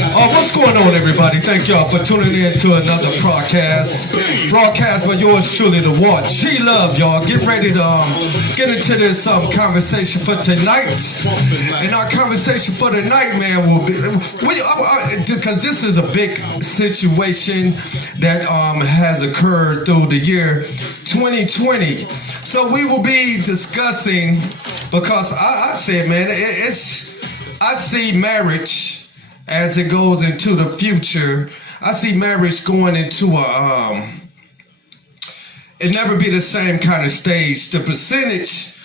What's going on, everybody? Thank y'all for tuning in to another broadcast by yours truly, the Walt G Love, y'all. Get ready to get into this conversation for tonight. And our conversation for tonight, man, will be because this is a big situation that has occurred through the year 2020. So we will be discussing, because I said, man, I see marriage as it goes into the future. I see marriage going into it never be the same kind of stage. The percentage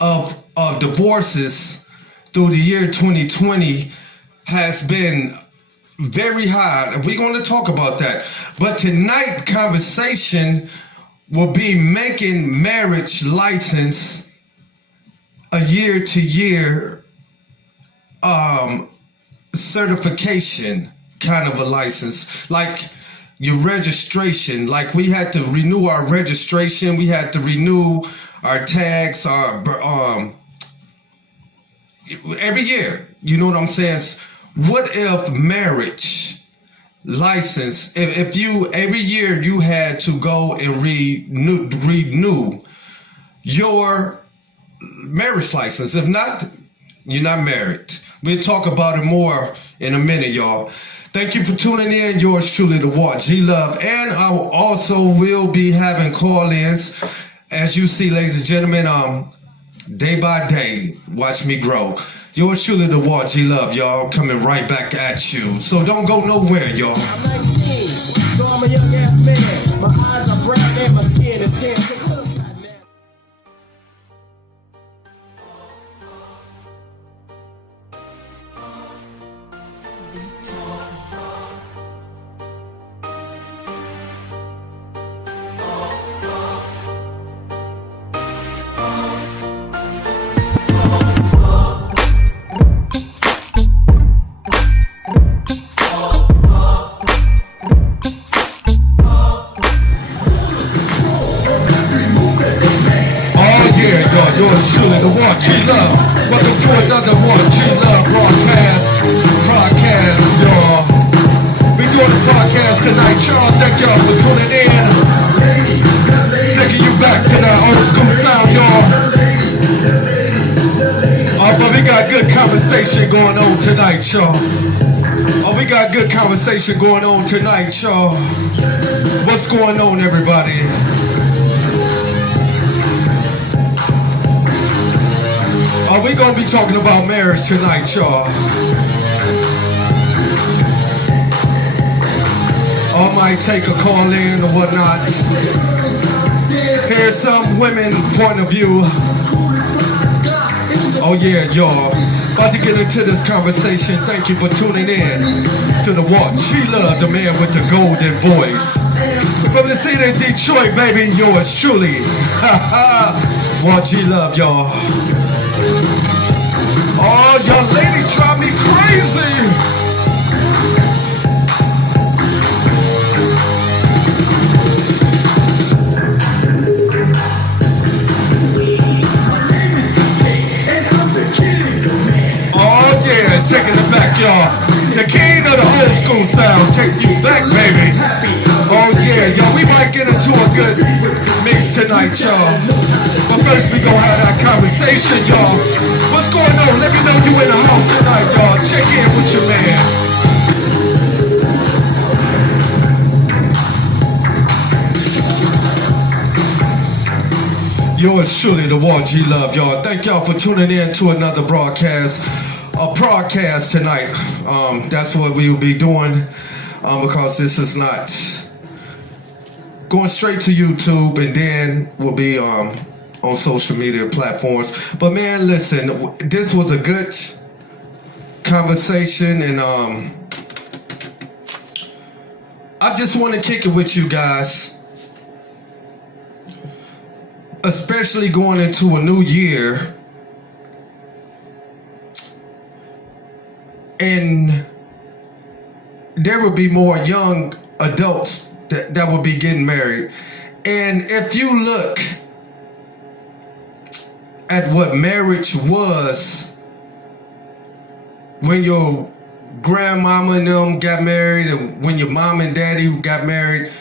of divorces through the year 2020 has been very high. We're going to talk about that. But tonight's conversation will be making marriage license a year-to-year certification kind of a license, like your registration. Like we had to renew our registration, we had to renew our tags, our every year. You know what I'm saying? What if marriage license, if you every year you had to go and renew your marriage license? If not, you're not married. We'll talk about it more in a minute, y'all. Thank you for tuning in. Yours truly, the Walt G Love. And I also will be having call-ins, as you see, ladies and gentlemen, day by day. Watch me grow. Yours truly, the Walt G Love, y'all. Coming right back at you. So don't go nowhere, y'all. I'm 19, so I'm a young ass man. My eyes are brown and my skin is tan. Yours truly, the Walt G Love. Welcome to another Walt G Love broadcast, y'all. We doing a broadcast tonight, y'all. Thank y'all for tuning in. Taking you back to that old school sound, y'all. But we got good conversation going on tonight, y'all. We got good conversation going on tonight, y'all. What's going on, everybody? We're going to be talking about marriage tonight, y'all. I might take a call in or whatnot. Here's some women point of view. Oh yeah, y'all. About to get into this conversation. Thank you for tuning in to the Walt G Love, the man with the golden voice. From the city of Detroit, baby, yours truly. Walt G Love, y'all. Oh, y'all ladies drive me crazy. Oh yeah, taking it back, y'all. The king of the old school sound, take you back, baby. Oh yeah, y'all, we might get into a good mix tonight, y'all. But first we gonna have that conversation, y'all. What's going on? Let me know you in the house tonight, y'all. Check in with your man. Yours truly, the Walt G Love, y'all. Thank y'all for tuning in to another broadcast. A broadcast tonight. That's what we will be doing, because this is not going straight to YouTube, and then we'll be on social media platforms. But man, listen, this was a good conversation, and I just want to kick it with you guys, especially going into a new year. And there will be more young adults that will be getting married. And if you look at what marriage was when your grandmama and them got married, and when your mom and daddy got married,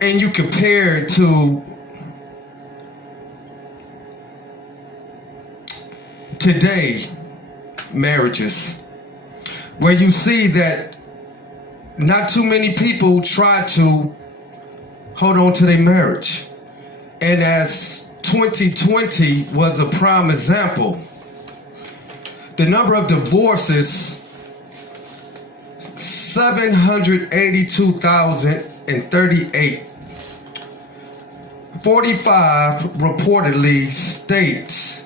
and you compare it to today marriages, where you see that not too many people try to hold on to their marriage. And as 2020 was a prime example, the number of divorces, 782,038. 45 reportedly states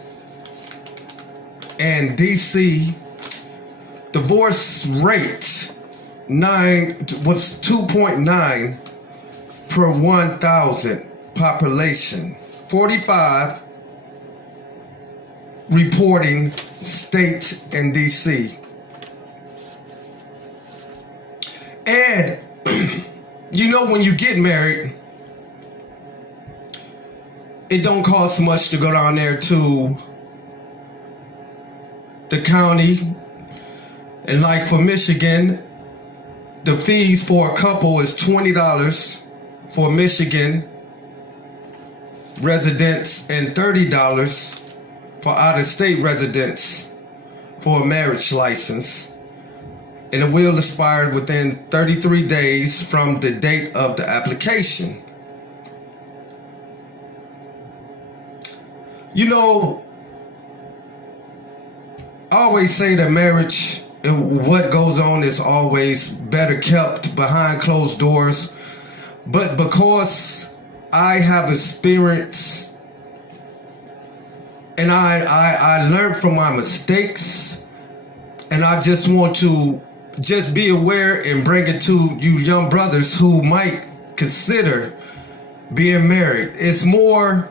and DC divorce rate was 2.9 per 1,000 population. 45 reporting state and DC. And you know, when you get married, it don't cost much to go down there to the county. And like for Michigan, the fees for a couple is $20 for Michigan residents and $30 for out-of-state residents for a marriage license. And it will expire within 33 days from the date of the application. You know, I always say that marriage and what goes on is always better kept behind closed doors. But because I have experience and I learned from my mistakes, and I just want to just be aware and bring it to you young brothers who might consider being married. It's more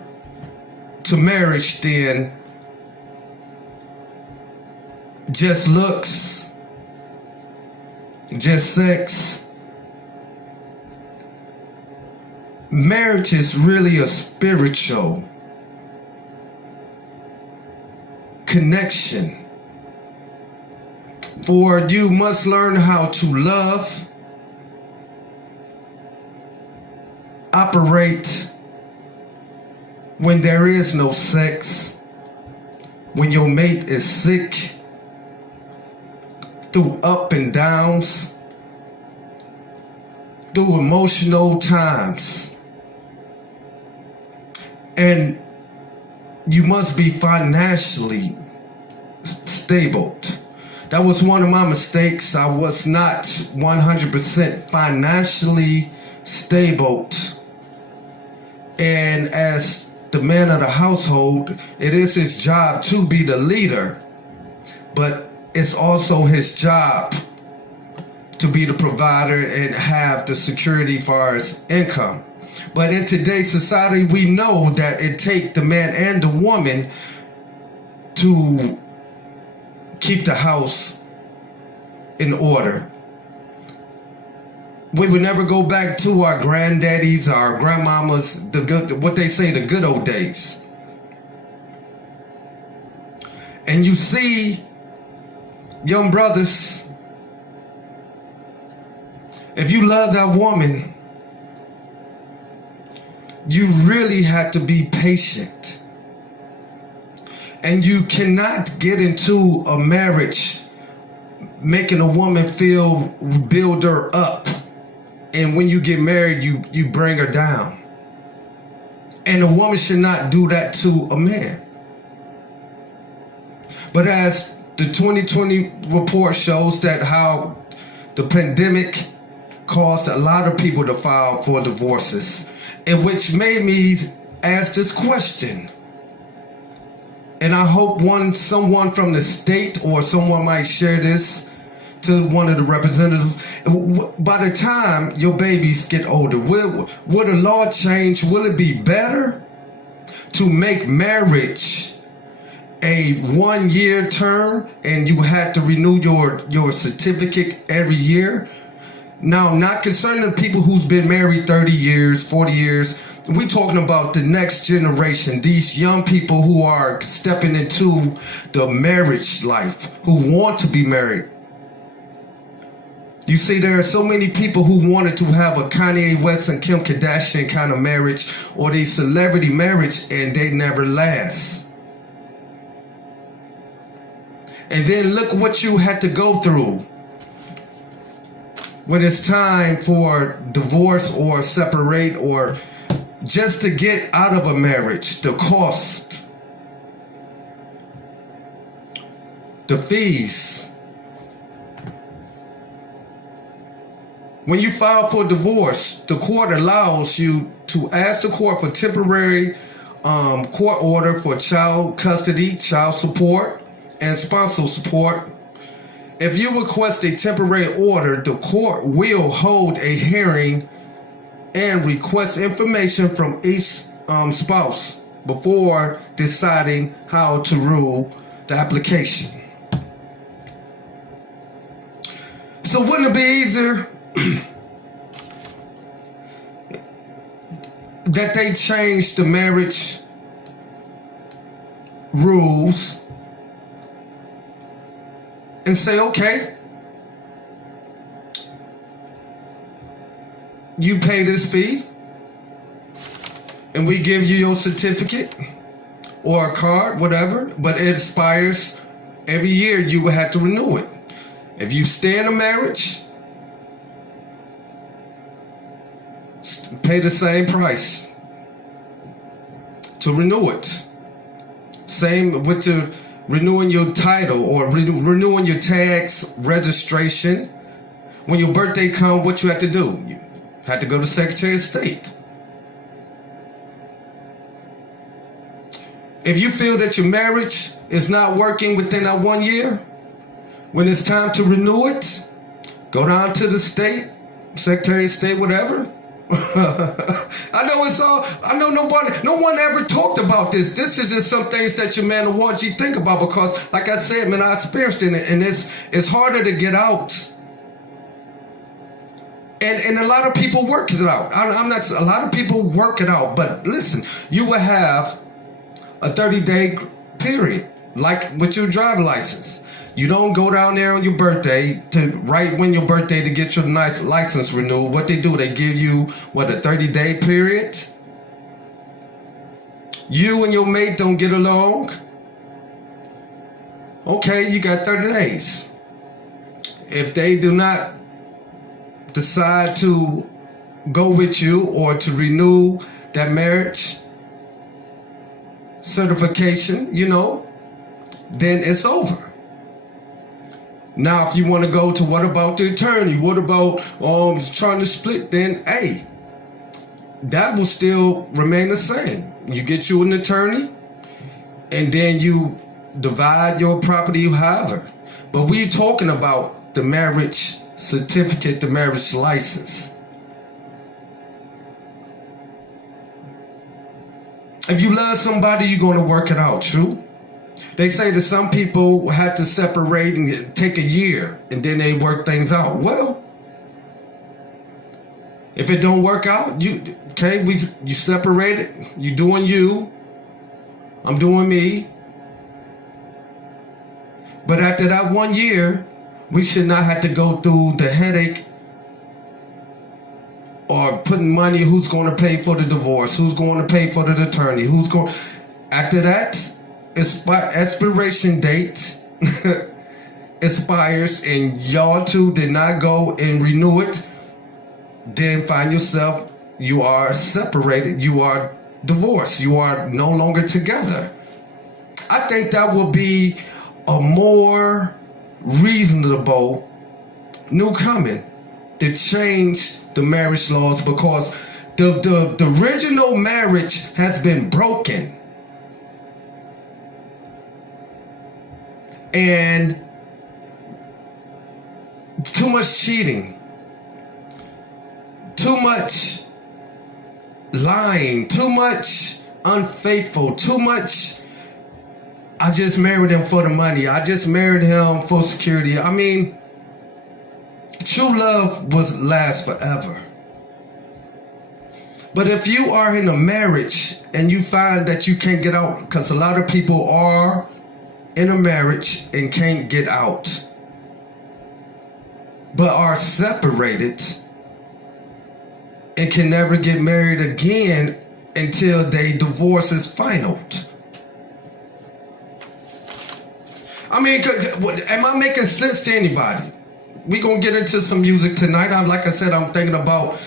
to marriage than just looks, just sex. Marriage is really a spiritual connection. For you must learn how to love, operate when there is no sex, when your mate is sick, through up and downs, through emotional times. And you must be financially stable. That was one of my mistakes. I was not 100% financially stable. And as the man of the household, it is his job to be the leader, but it's also his job to be the provider and have the security for his income. But in today's society, we know that it takes the man and the woman to keep the house in order. We would never go back to our granddaddies, our grandmamas, what they say, the good old days. And you see, young brothers, if you love that woman, you really have to be patient. And you cannot get into a marriage making a woman feel, build her up. And when you get married, you bring her down. And a woman should not do that to a man. But as the 2020 report shows that how the pandemic caused a lot of people to file for divorces, and which made me ask this question. And I hope someone from the state or someone might share this to one of the representatives. By the time your babies get older, will the law change? Will it be better to make marriage a 1-year term and you had to renew your certificate every year? Now, not concerning the people who's been married 30 years, 40 years. We're talking about the next generation, these young people who are stepping into the marriage life, who want to be married. You see, there are so many people who wanted to have a Kanye West and Kim Kardashian kind of marriage or these celebrity marriage, and they never last. And then look what you had to go through when it's time for divorce or separate or just to get out of a marriage. The cost, the fees. When you file for divorce, the court allows you to ask the court for temporary court order for child custody, child support, and spousal support. If you request a temporary order, the court will hold a hearing and request information from each spouse before deciding how to rule the application. So wouldn't it be easier that they changed the marriage rules and say, okay, you pay this fee and we give you your certificate or a card, whatever, but it expires every year. You will have to renew it. If you stay in a marriage, pay the same price to renew it. Same with your renewing your title or renewing your tax registration. When your birthday comes, what you have to do? You have to go to Secretary of State. If you feel that your marriage is not working within that 1 year, when it's time to renew it, go down to the state, Secretary of State, whatever. I know no one ever talked about this. This is just some things that your man wants you to think about, because like I said, man, I experienced it, and it's harder to get out. And a lot of people work it out. A lot of people work it out, but listen, you will have a 30-day period, like with your driver license. You don't go down there on your birthday right when your birthday to get your nice license renewed. What they do, they give you, a 30-day period? You and your mate don't get along? Okay, you got 30 days. If they do not decide to go with you or to renew that marriage certification, then it's over. Now, if you want to go to what about the attorney? What about trying to split? Then, hey, that will still remain the same. You get you an attorney, and then you divide your property however. But we're talking about the marriage certificate, the marriage license. If you love somebody, you're going to work it out, true? They say that some people have to separate and take a year and then they work things out. Well, if it don't work out, you separated, you doing you, I'm doing me. But after that 1 year, we should not have to go through the headache or putting money, who's going to pay for the divorce, who's going to pay for the attorney, after that, expiration date expires and y'all two did not go and renew it, then find yourself, you are separated, you are divorced, you are no longer together. I think that would be a more reasonable new coming to change the marriage laws, because the original marriage has been broken. And too much cheating, too much lying, too much unfaithful, too much, I just married him for the money, I just married him for security. I mean, true love lasts forever. But if you are in a marriage and you find that you can't get out, because a lot of people are in a marriage and can't get out, but are separated and can never get married again until their divorce is final. I mean, am I making sense to anybody? We gonna get into some music tonight. Like I said, I'm thinking about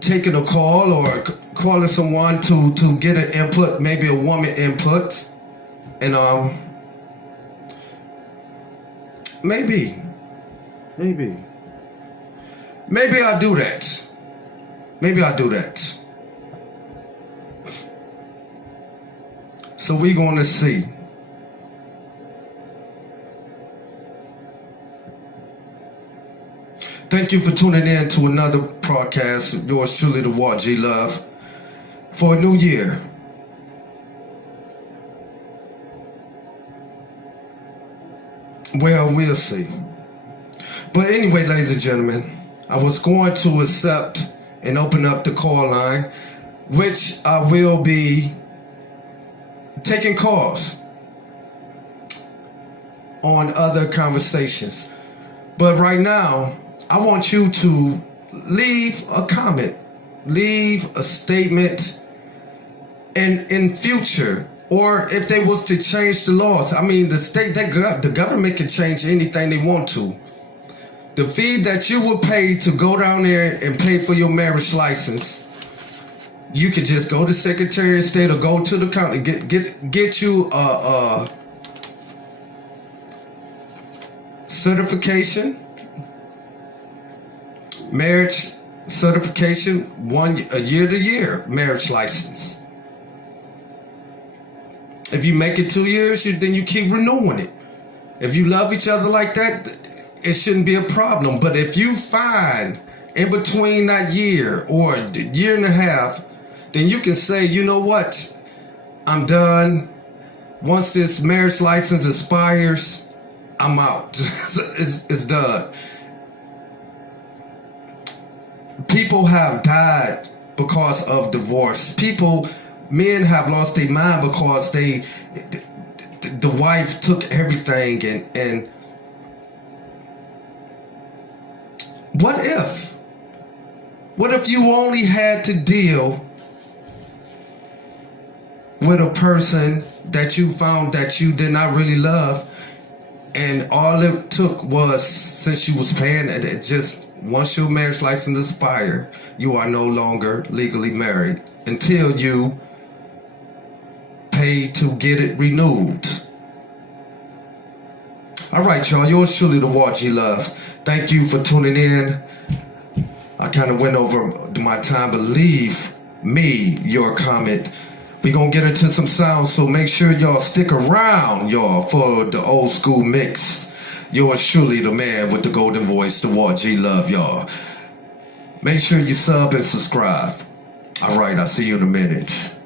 taking a call or calling someone to get an input, maybe a woman input, and maybe I'll do that. Maybe I'll do that. So we're gonna see. Thank you for tuning in to another broadcast. Yours truly, the Walt G. Love, for a new year. Well, we'll see. But anyway, ladies and gentlemen, I was going to accept and open up the call line, which I will be taking calls on other conversations. But right now, I want you to leave a comment, leave a statement, and in future, or if they was to change the laws, I mean, the government can change anything they want to. The fee that you would pay to go down there and pay for your marriage license, you could just go to Secretary of State or go to the county, get you a certification. Marriage certification, a year-to-year marriage license. If you make it 2 years, then you keep renewing it. If you love each other like that, it shouldn't be a problem. But if you find in between that year or year and a half, then you can say, you know what, I'm done. Once this marriage license expires, I'm out. It's done. People have died because of divorce. Men have lost their mind because the wife took everything. And what if you only had to deal with a person that you found that you did not really love, and all it took was, since you was paying it, just once your marriage license expires, you are no longer legally married until you pay to get it renewed. All right, y'all. Yours truly, the Walt G. Love. Thank you for tuning in. I kind of went over my time, but leave me your comment. We're going to get into some sounds, so make sure y'all stick around, y'all, for the old school mix. Yours truly, the man with the golden voice, the Walt G. Love, y'all. Make sure you sub and subscribe. All right, I'll see you in a minute.